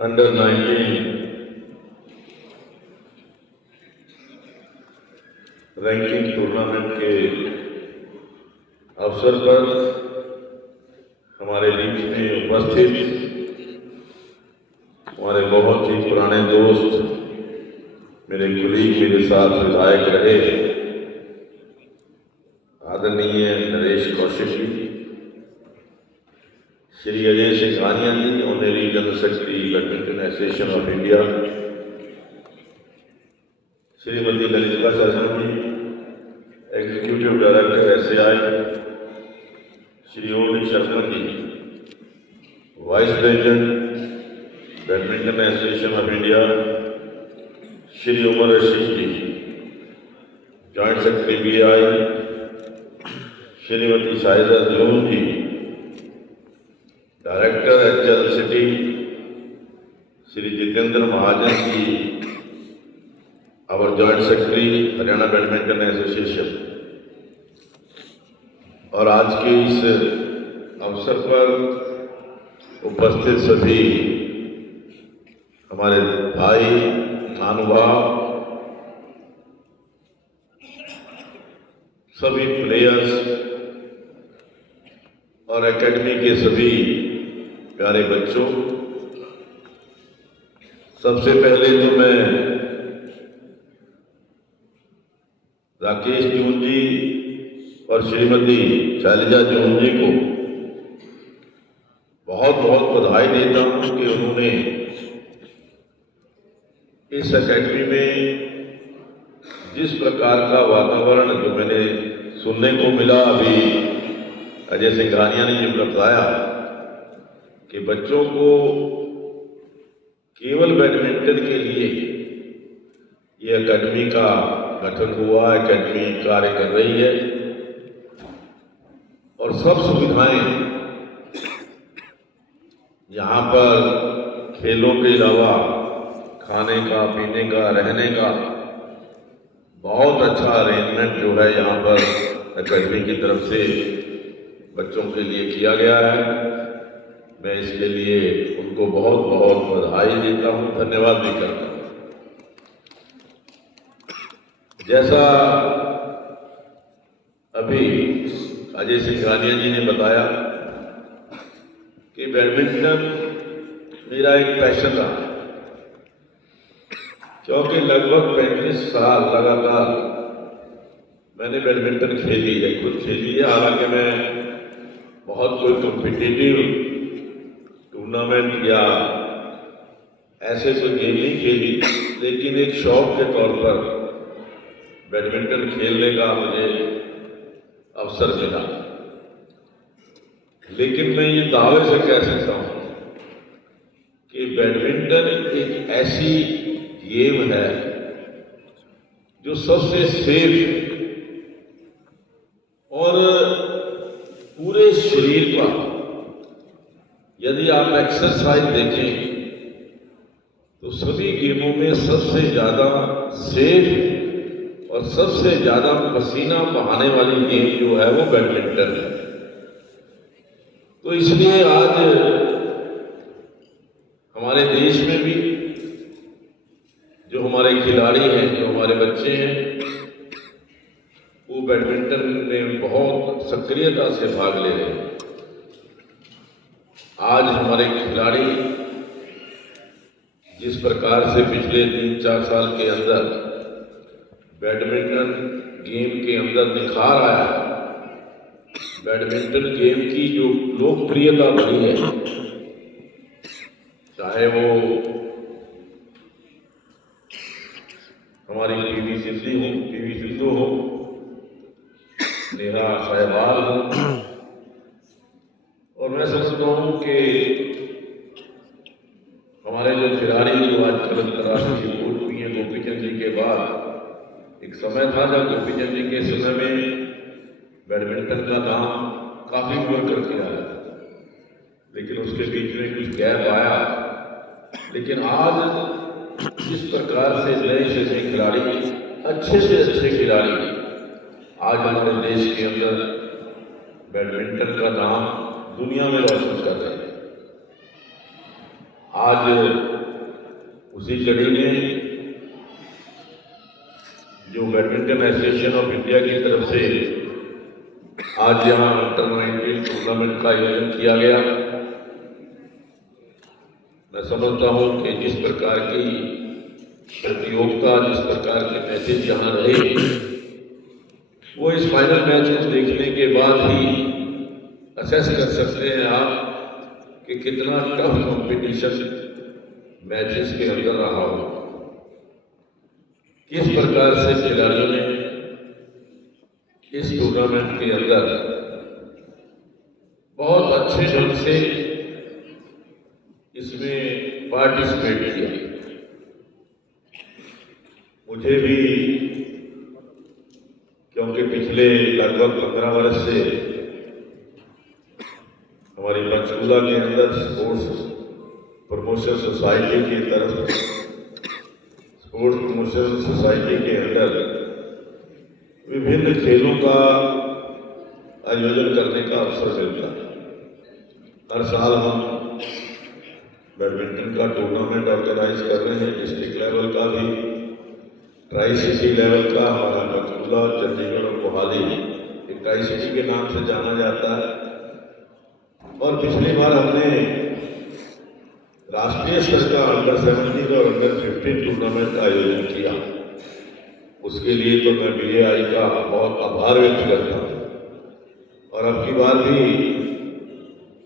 Under 19 ranking tournament के अवसर पर हमारे बीच में उपस्थित हमारे बहुत ही पुराने दोस्त, मेरे कुलीग, मेरे साथ विधायक रहे आदरणीय Naresh Kaushik ji, Shri Ajay Singh Ghania ji, honorary general secretary badminton association of India, Shrimati Lalita Sharma ji, executive director SAI, Shri OD Sharma ji, vice president badminton association of India, Shri Umar Rashid ji, joint secretary BI, Shrimati Shahida Jalun ji, director HL city, Shri Jitendra Mahajan ji, our joint secretary Haryana badminton association, और आज के इस अवसर पर उपस्थित सभी हमारे भाई, महानुभाव, सभी प्लेयर्स और एकेडमी के सभी प्यारे बच्चों, सबसे पहले तो मैं राकेश जून जी और श्रीमती शैलजा जून जी को बहुत बहुत बधाई देता हूं कि उन्होंने इस एकेडमी में जिस प्रकार का वातावरण जो मैंने सुनने को मिला, अभी अजय सिंह घानिया ने जो बताया कि बच्चों को केवल बैडमिंटन के लिए ये एकेडमी का गठन हुआ, एकेडमी कार्य कर रही है और सब सुविधाएं यहाँ पर खेलों के अलावा खाने का, पीने का, रहने का बहुत अच्छा अरेंजमेंट जो है यहाँ पर एकेडमी की तरफ से बच्चों के लिए किया गया है। मैं इसके लिए उनको बहुत बहुत बधाई देता हूँ, धन्यवाद भी करता हूँ। जैसा अभी अजय सिंह घानिया जी ने बताया कि बैडमिंटन मेरा एक पैशन रहा, क्योंकि लगभग 35 साल लगातार मैंने बैडमिंटन खेली है, खुद खेली है। हालांकि मैं बहुत कोई कॉम्पिटिटिव टूर्नामेंट या ऐसे कोई गेम नहीं खेली, लेकिन एक शौक के तौर पर बैडमिंटन खेलने का मुझे अवसर मिला। लेकिन मैं ये दावे से कह सकता हूँ कि बैडमिंटन एक ऐसी गेम है जो सबसे सेफ और पूरे शरीर पर, यदि आप एक्सरसाइज देखें तो सभी गेमों में सबसे ज्यादा सेफ और सबसे ज्यादा पसीना बहाने वाली गेम जो है वो बैडमिंटन है। तो इसलिए आज हमारे देश में भी जो हमारे खिलाड़ी हैं, जो हमारे बच्चे हैं, वो बैडमिंटन में बहुत सक्रियता से भाग ले रहे हैं। आज हमारे खिलाड़ी जिस प्रकार से पिछले 3-4 साल के अंदर बैडमिंटन गेम के अंदर निखार आया, बैडमिंटन गेम की जो लोकप्रियता बढ़ी है, चाहे वो हमारी पीवी सिंधु हो, नेहा सहवाल हो, और मैं समझता हूँ कि हमारे जो खिलाड़ी जो आजकल अंतर्राष्ट्रीय फूट हुई हैं, गोपीचंद जी के बाद एक समय था जब गोपीचंद जी के समय में बैडमिंटन का नाम काफी ऊपर करके आया, लेकिन उसके बीच में कुछ गैप आया। लेकिन आज जिस प्रकार से नए से नए खिलाड़ी, अच्छे से अच्छे खिलाड़ी आज हमारे देश के अंदर बैडमिंटन का नाम दुनिया में रोशन कर रहे हैं। आज उसी कड़ी में जो बैडमिंटन एसोसिएशन ऑफ इंडिया की तरफ से आज यहाँ अंडर-19 टूर्नामेंट का आयोजन किया गया, मैं समझता हूँ कि जिस प्रकार की प्रतियोगिता, जिस प्रकार के मैचेज यहाँ रहे, वो इस फाइनल मैच को देखने के बाद ही असेस कर सकते हैं आप कि कितना टफ कंपटीशन मैचेस के अंदर रहा हो, किस प्रकार से खिलाड़ियों ने इस टूर्नामेंट के अंदर बहुत अच्छे ढंग से इसमें पार्टिसिपेट किया। मुझे भी, क्योंकि पिछले लगभग 15 वर्ष से हमारी पंचकूला के अंदर स्पोर्ट्स प्रमोशन सोसाइटी की तरफ स्पोर्ट्स प्रमोशन सोसाइटी के अंदर विभिन्न खेलों का आयोजन करने का अवसर मिलता है। हर साल हम बैडमिंटन का टूर्नामेंट ऑर्गेनाइज कर रहे हैं, डिस्ट्रिक्ट लेवल का भी, ट्राई सिटी लेवल का। हमारा पंचकूला, चंडीगढ़ और मोहाली एक ट्राई सिटी के नाम से जाना जाता है। और पिछली बार हमने राष्ट्रीय स्तर का अंडर-17 और अंडर-15 टूर्नामेंट का आयोजन किया। उसके लिए तो मैं BAI का बहुत आभार व्यक्त करता हूँ। और अब की बार भी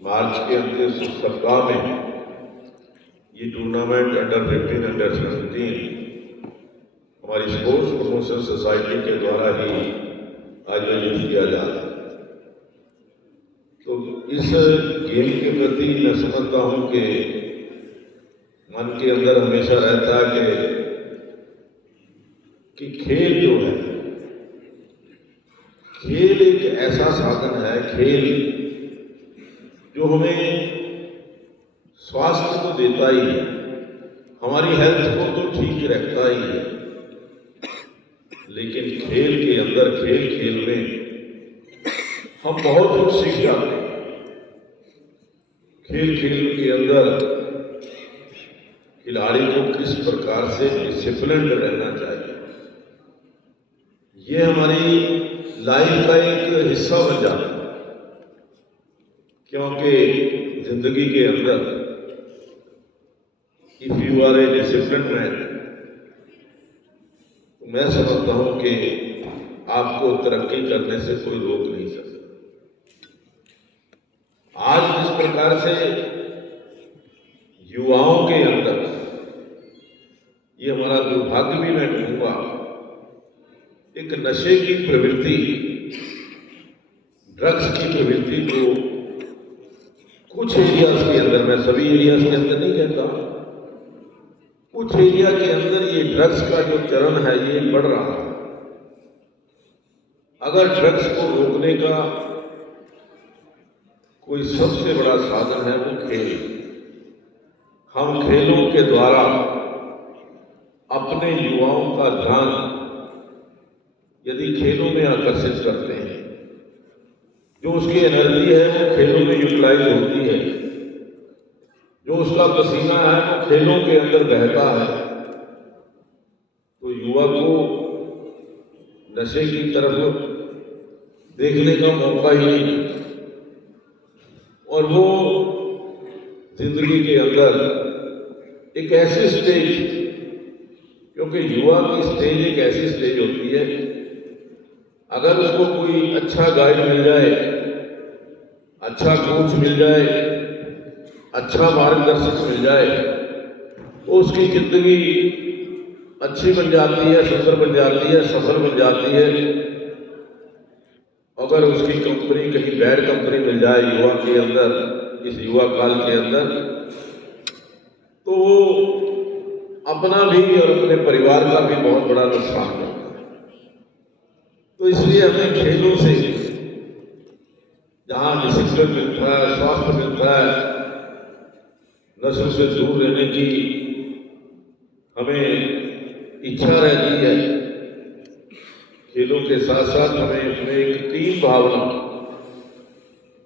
मार्च के अंतिम सप्ताह में ये टूर्नामेंट अंडर-15, अंडर-17 हमारी स्पोर्ट्स प्रमोशन सोसाइटी के द्वारा ही आयोजित किया जा रहा है। तो इस गेम के प्रति मैं समझता हूँ कि मन के अंदर हमेशा रहता है कि खेल जो है, खेल एक ऐसा साधन है, खेल जो हमें स्वास्थ्य तो देता ही है, हमारी हेल्थ को तो ठीक रखता ही है, लेकिन खेल के अंदर, खेल में हम बहुत कुछ सीख जाते हैं। खेल के अंदर खिलाड़ी को किस प्रकार से डिसिप्लिन्ड रहना चाहिए, ये हमारी लाइफ का एक हिस्सा बन जाता है। क्योंकि जिंदगी के अंदर if you are a disciplined man, तो मैं समझता हूं कि आपको तरक्की करने से कोई रोक नहीं सकता। आज जिस प्रकार से युवाओं के अंदर, ये हमारा दुर्भाग्य भी मैं कहूंगा, एक नशे की प्रवृत्ति, ड्रग्स की प्रवृत्ति को कुछ एरियाज के अंदर, मैं सभी एरियाज के अंदर नहीं कहता, कुछ एरिया के अंदर ये ड्रग्स का जो चरण है ये बढ़ रहा है। अगर ड्रग्स को रोकने का कोई सबसे बड़ा साधन है वो खेल। हम खेलों के द्वारा अपने युवाओं का ध्यान यदि खेलों में आकर्षित करते हैं, जो उसकी एनर्जी है वो खेलों में यूटिलाइज होती है, जो उसका पसीना है वो खेलों के अंदर बहता है, तो युवा को नशे की तरफ देखने का मौका ही नहीं, और वो जिंदगी के अंदर एक ऐसी स्टेज, क्योंकि युवा की स्टेज एक ऐसी स्टेज होती है, अगर उसको कोई अच्छा गाइड मिल जाए, अच्छा कोच मिल जाए, अच्छा मार्गदर्शक मिल जाए, तो उसकी जिंदगी अच्छी बन जाती है, सुंदर बन जाती है, सफल बन जाती है। अगर उसकी कंपनी कहीं बैड कंपनी मिल जाए युवा के अंदर, इस युवा काल के अंदर, तो अपना भी और अपने परिवार का भी बहुत बड़ा नुकसान होता है। तो इसलिए हमें खेलों से जहाँ डिसिप्लिन मिलता है, स्वास्थ्य मिलता है, नशे से दूर रहने की हमें इच्छा रहती है, खेलों के साथ साथ हमें अपने एक टीम भावना,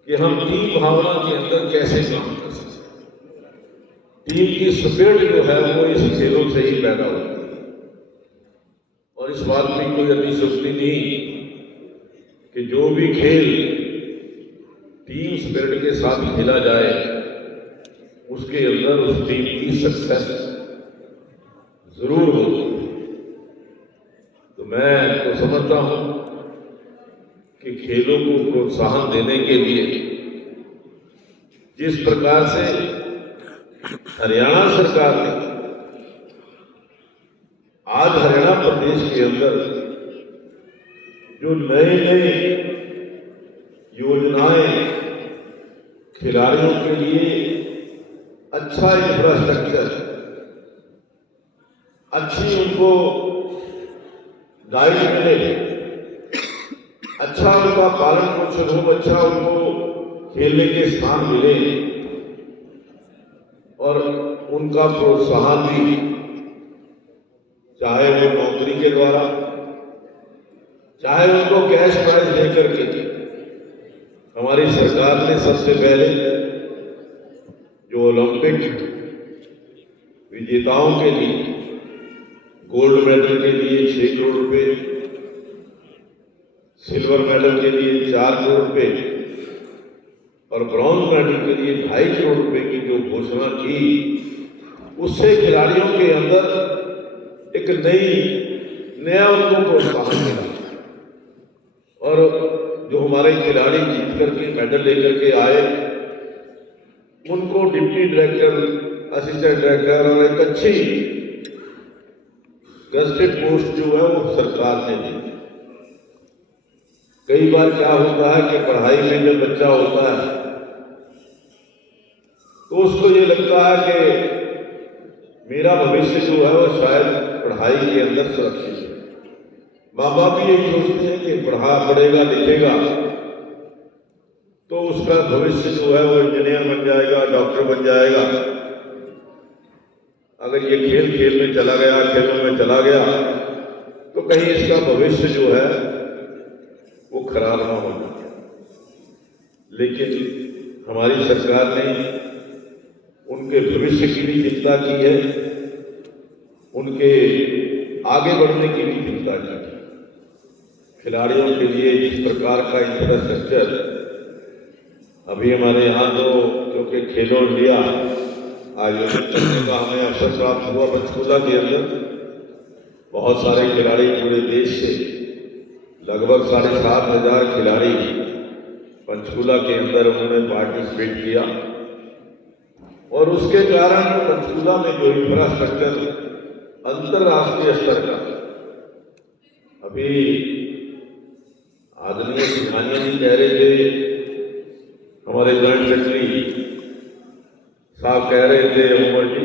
कि हम टीम भावना के अंदर कैसे काम कर सकते हैं। टीम की स्पिरिट जो है वो इस खेलों से ही पैदा होती है। और इस बात में कोई अतिशयोक्ति नहीं कि जो भी खेल टीम स्पिरिट के साथ खेला जाए उसके अंदर उस टीम की सक्सेस जरूर होगी। तो मैं तो समझता हूं कि खेलों को प्रोत्साहन देने के लिए जिस प्रकार से हरियाणा सरकार ने आज हरियाणा प्रदेश के अंदर जो नए नए योजनाएं खिलाड़ियों के लिए अच्छा इंफ्रास्ट्रक्चर, अच्छी उनको गाइड मिले, अच्छा उनका पालन पोषण हो, अच्छा उनको खेलने के स्थान मिले और उनका प्रोत्साहन भी, चाहे वो नौकरी के द्वारा, चाहे उनको कैश प्राइज देकर के। हमारी सरकार ने सबसे पहले जो ओलंपिक विजेताओं के लिए गोल्ड मेडल के लिए 6 करोड़ रुपए, सिल्वर मेडल के लिए 4 करोड़ रुपए और ब्रॉन्ज मेडल के लिए 2.5 करोड़ रुपए की जो घोषणा की, उससे खिलाड़ियों के अंदर एक नया उनको प्रोत्साहन मिला। और जो हमारे खिलाड़ी जीत करके मेडल लेकर के आए, उनको डिप्टी डायरेक्टर, असिस्टेंट डायरेक्टर और एक अच्छी गजेटेड पोस्ट जो है वो सरकार ने दी। कई बार क्या होता है कि पढ़ाई में जब बच्चा होता है तो उसको ये लगता है कि मेरा भविष्य जो है वो शायद पढ़ाई के अंदर सुरक्षित है। माँ बाप भी यही सोचते हैं कि पढ़ेगा लिखेगा तो उसका भविष्य जो है वो इंजीनियर बन जाएगा, डॉक्टर बन जाएगा। अगर ये खेल में चला गया, खेलों में चला गया तो कहीं इसका भविष्य जो है वो खराब ना हो जाए। लेकिन हमारी सरकार ने उनके भविष्य की भी चिंता की है, उनके आगे बढ़ने की भी चिंता की है। खिलाड़ियों के लिए जिस प्रकार का इंफ्रास्ट्रक्चर अभी हमारे यहाँ तो, क्योंकि खेलो इंडिया आयोजित करने का हमें अवसर प्राप्त हुआ पंचकूला के अंदर, बहुत सारे खिलाड़ी पूरे देश से लगभग 7,500 खिलाड़ी पंचकूला के अंदर उन्होंने पार्टिसिपेट किया। और उसके कारण पंचकूला में जो इंफ्रास्ट्रक्चर अंतर्राष्ट्रीय स्तर का, अभी आदरणीय सिंघानिया जी कह रहे थे, हमारे जॉइंट सेक्रेटरी साहब कह रहे थे उमर जी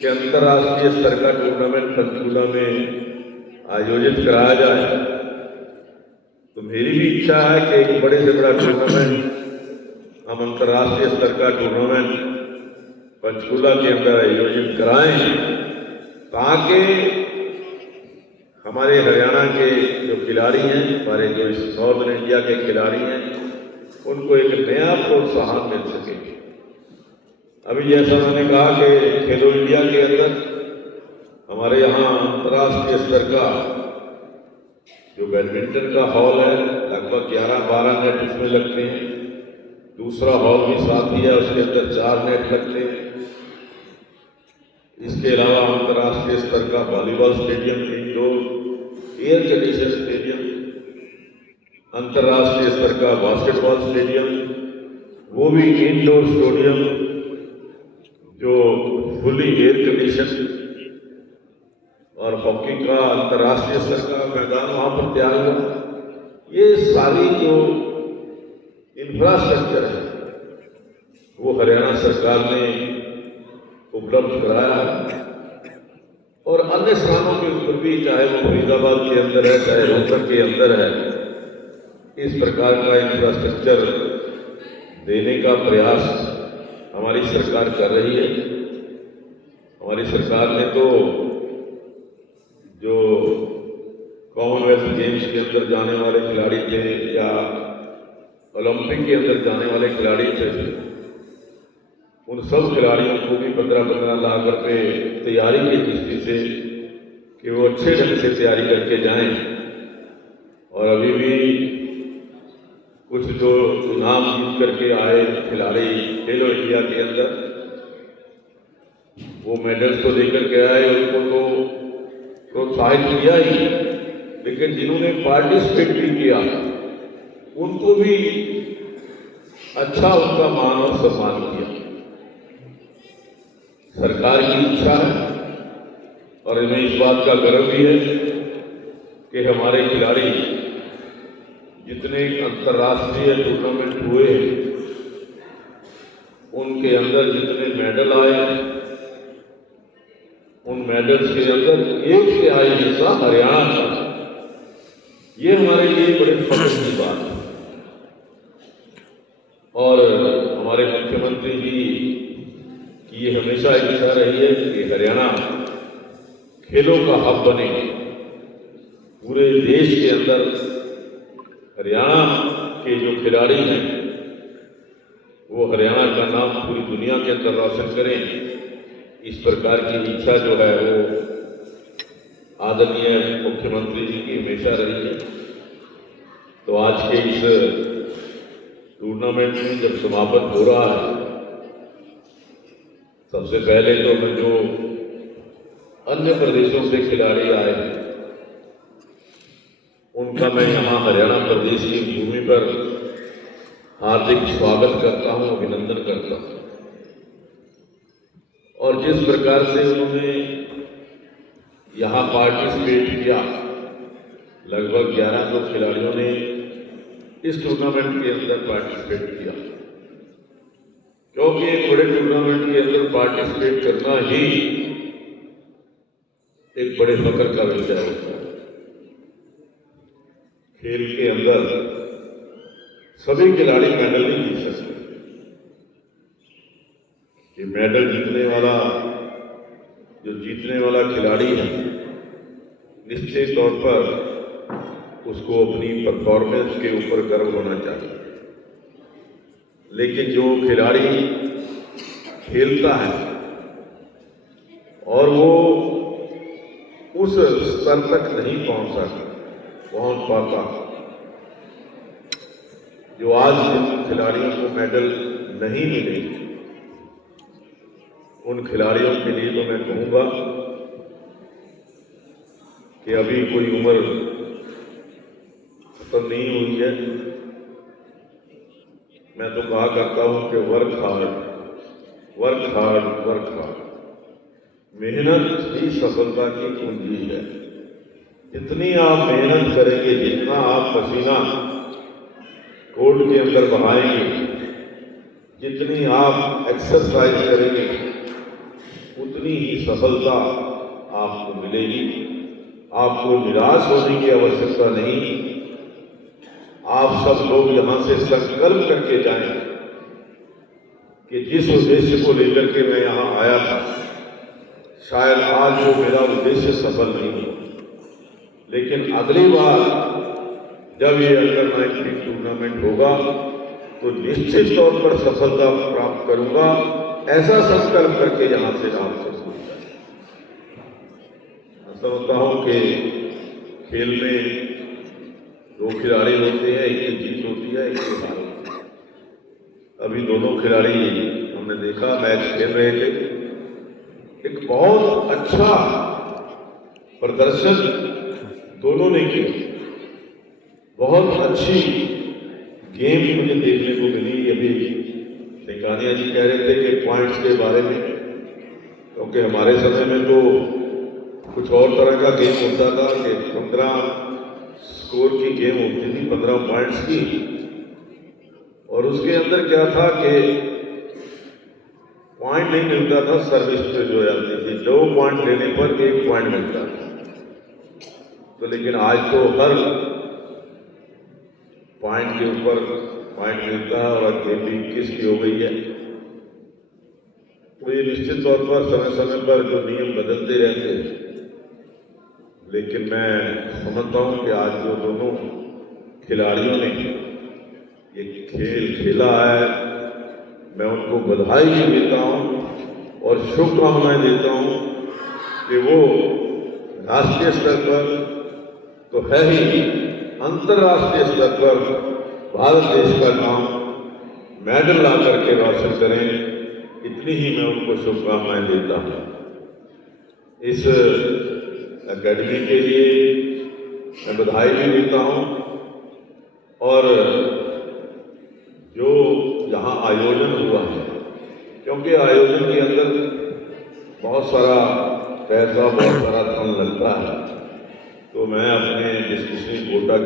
कि अंतर्राष्ट्रीय स्तर का टूर्नामेंट पंचकूला में आयोजित कराया जाए। तो मेरी भी इच्छा है कि एक बड़े से बड़ा टूर्नामेंट हम अंतर्राष्ट्रीय स्तर का टूर्नामेंट पंचकूला के अंदर आयोजित कराएं, ताकि हमारे हरियाणा के जो खिलाड़ी हैं, हमारे जो नॉर्थ इंडिया के खिलाड़ी हैं, उनको एक नया प्रोत्साहन मिल सके। अभी जैसा मैंने कहा कि खेलो इंडिया के अंदर हमारे यहाँ अंतर्राष्ट्रीय स्तर का जो बैडमिंटन का हॉल है, लगभग 11-12 नेट उसमें लगते हैं। दूसरा हॉल भी साथ ही है, उसके अंदर 4 नेट लगते हैं। इसके अलावा अंतर्राष्ट्रीय स्तर का volleyball stadium, indoor air condition stadium, अंतर्राष्ट्रीय स्तर का बास्केटबॉल स्टेडियम, वो भी इंडोर स्टेडियम जो फुली एयर कंडीशन, और हॉकी का अंतर्राष्ट्रीय स्तर का मैदान वहां पर तैयार हुआ। ये सारी जो इंफ्रास्ट्रक्चर है वो हरियाणा सरकार ने उपलब्ध कराया है। और अन्य स्थानों के ऊपर भी, चाहे वो फरीदाबाद के अंदर है, चाहे रोहतक के अंदर है, इस प्रकार का इंफ्रास्ट्रक्चर देने का प्रयास हमारी सरकार कर रही है। हमारी सरकार ने तो जो कॉमनवेल्थ गेम्स के अंदर जाने वाले खिलाड़ी थे या ओलंपिक के अंदर जाने वाले खिलाड़ी थे, उन सब खिलाड़ियों को भी 15-15 लाख रुपए तैयारी की दृष्टि से कि वो अच्छे ढंग से तैयारी करके जाएं। और अभी भी कुछ जो इनाम जीत करके आए खिलाड़ी खेलो इंडिया के अंदर, वो मेडल्स तो लेकर के आए, उनको तो प्रोत्साहित किया ही, लेकिन जिन्होंने पार्टिसिपेट भी किया उनको भी अच्छा उनका मान और सम्मान किया। सरकार की इच्छा है और हमें इस बात का गर्व भी है कि हमारे खिलाड़ी जितने अंतर्राष्ट्रीय टूर्नामेंट हुए उनके अंदर जितने मेडल आए, उन मेडल्स के अंदर 1/3 हिस्सा हरियाणा का। ये हमारे लिए बड़े फख्र की बात है। और हमारे मुख्यमंत्री जी की ये हमेशा इच्छा रही है कि हरियाणा खेलों का हब बने। पूरे देश के अंदर हरियाणा के जो खिलाड़ी हैं वो हरियाणा का नाम पूरी दुनिया के अंदर रोशन करें। इस प्रकार की इच्छा जो है वो आदरणीय मुख्यमंत्री जी की हमेशा रही है। तो आज के इस टूर्नामेंट में जब समापन हो रहा है, सबसे पहले तो मैं जो अन्य प्रदेशों से खिलाड़ी आए हैं उनका मैं यहाँ हरियाणा प्रदेश की भूमि पर हार्दिक स्वागत करता हूँ, अभिनंदन करता हूँ। और जिस प्रकार से उन्होंने यहाँ पार्टिसिपेट किया, लगभग 1100 खिलाड़ियों ने इस टूर्नामेंट के अंदर पार्टिसिपेट किया, क्योंकि एक बड़े टूर्नामेंट के अंदर पार्टिसिपेट करना ही एक बड़े फख्र का विषय होता है। खेल के अंदर सभी खिलाड़ी मेडल नहीं जीत सकते। ये मेडल जीतने वाला खिलाड़ी है, निश्चित तौर पर उसको अपनी परफॉर्मेंस के ऊपर गर्व होना चाहिए। लेकिन जो खिलाड़ी खेलता है और वो उस स्तर तक नहीं पहुंच पाता, जो आज जिन खिलाड़ियों को मेडल नहीं मिले, उन खिलाड़ियों के लिए तो मैं कहूंगा कि अभी कोई उम्र खत्म नहीं हुई है। मैं तो कहा करता हूं कि वर्क हार्ड। मेहनत ही सफलता की कुंजी है। जितनी आप मेहनत करेंगे, जितना आप पसीना कोर्ट के अंदर बहाएंगे, जितनी आप एक्सरसाइज करेंगे, उतनी ही सफलता आपको मिलेगी। आपको निराश होने की आवश्यकता नहीं। आप सब लोग यहां से संकल्प करके जाएं कि जिस उद्देश्य को लेकर के मैं यहां आया था, शायद आज वो मेरा उद्देश्य सफल नहीं हो, लेकिन अगली बार जब ये अंडर 19 टूर्नामेंट होगा तो निश्चित तौर पर सफलता प्राप्त करूंगा। ऐसा संकल्प करके यहां से आपसे सोचता है। मैं समझता हूं कि खेल में 2 खिलाड़ी होते हैं, एक की जीत होती है, एक की हार होती है। अभी दोनों खिलाड़ी हमने देखा मैच खेल रहे थे, एक बहुत अच्छा प्रदर्शन दोनों ने किया। बहुत अच्छी गेम मुझे देखने को मिली। अभी सिंघानिया जी कह रहे थे कि पॉइंट्स के बारे में, क्योंकि हमारे समय में तो कुछ और तरह का गेम होता था कि 15 स्कोर की गेम होती थी, 15 पॉइंट्स की, और उसके अंदर क्या था कि पॉइंट नहीं मिलता था, सर्विस पे जो जाती थी, 2 पॉइंट लेने पर 1 पॉइंट मिलता था। तो लेकिन आज तो हर पॉइंट के ऊपर पॉइंट मिलता है और गेम भी 21 की हो गई है। तो ये निश्चित तौर पर समय समय पर जो नियम बदलते रहते हैं, लेकिन मैं समझता हूं कि आज जो दोनों खिलाड़ियों ने ये खेल खेला है, मैं उनको बधाई भी देता हूँ और शुभकामनाएं देता हूँ कि वो राष्ट्रीय स्तर पर तो है ही, अंतर्राष्ट्रीय स्तर पर भारत देश का नाम मेडल ला करके रोशन करें, इतनी ही मैं उनको शुभकामनाएं देता हूँ। इस एकेडमी के लिए मैं बधाई भी देता हूँ और जो यहाँ आयोजन हुआ है, क्योंकि आयोजन के अंदर बहुत सारा पैसा, बहुत सारा धन लगता है, तो मैं अपने डिस्कशनिंग कोटा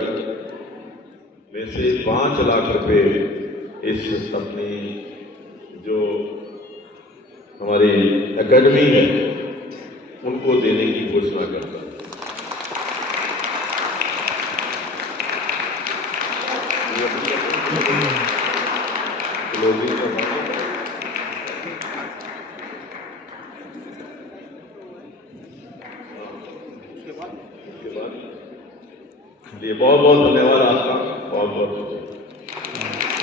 में से 5 लाख रुपए इस अपनी जो हमारी एकेडमी है उनको देने की घोषणा करता हूँ। बहुत बहुत धन्यवाद आपका, बहुत बहुत